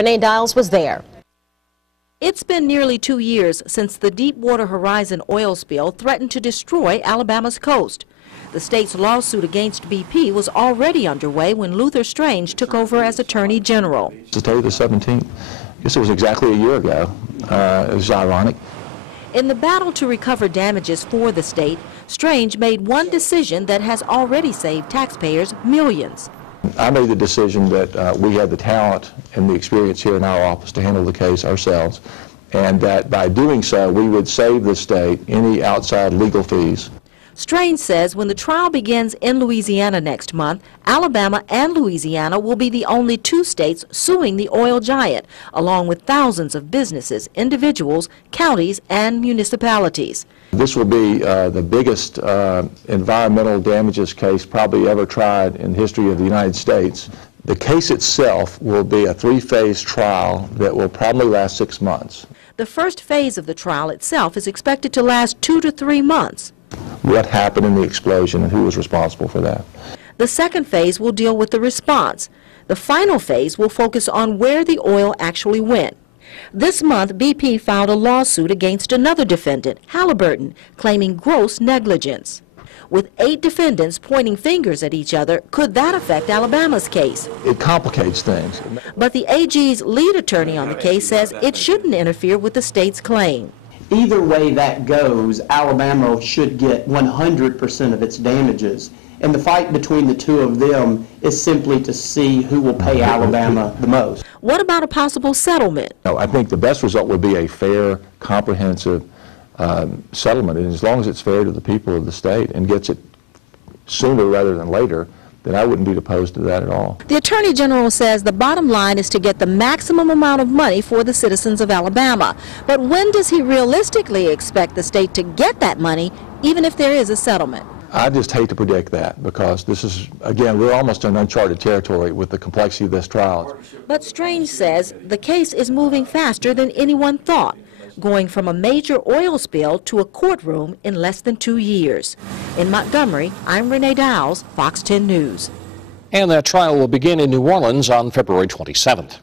Renee Dials was there. It's been nearly 2 years since the Deepwater Horizon oil spill threatened to destroy Alabama's coast. The state's lawsuit against BP was already underway when Luther Strange took over as Attorney General. Today, the 17th, I guess it was exactly a year ago. It was ironic. In the battle to recover damages for the state, Strange made one decision that has already saved taxpayers millions. I made the decision that we had the talent and the experience here in our office to handle the case ourselves, and that by doing so, we would save the state any outside legal fees. Strange says when the trial begins in Louisiana next month, Alabama and Louisiana will be the only two states suing the oil giant, along with thousands of businesses, individuals, counties, and municipalities. This will be the biggest environmental damages case probably ever tried in the history of the United States. The case itself will be a three-phase trial that will probably last 6 months. The first phase of the trial itself is expected to last 2 to 3 months. What happened in the explosion and who was responsible for that. The second phase will deal with the response. The final phase will focus on where the oil actually went. This month, BP filed a lawsuit against another defendant, Halliburton, claiming gross negligence. With 8 defendants pointing fingers at each other, could that affect Alabama's case? It complicates things. But the AG's lead attorney on the case says it shouldn't interfere with the state's claim. Either way that goes, Alabama should get 100% of its damages. And the fight between the two of them is simply to see who will pay Alabama the most. What about a possible settlement? No, I think the best result would be a fair, comprehensive settlement. And as long as it's fair to the people of the state and gets it sooner rather than later, then I wouldn't be opposed to that at all. The Attorney General says the bottom line is to get the maximum amount of money for the citizens of Alabama. But when does he realistically expect the state to get that money, even if there is a settlement? I just hate to predict that because this is, again, we're almost in uncharted territory with the complexity of this trial. But Strange says the case is moving faster than anyone thought, going from a major oil spill to a courtroom in less than 2 years. In Montgomery, I'm Renee Dials, Fox 10 News. And that trial will begin in New Orleans on February 27th.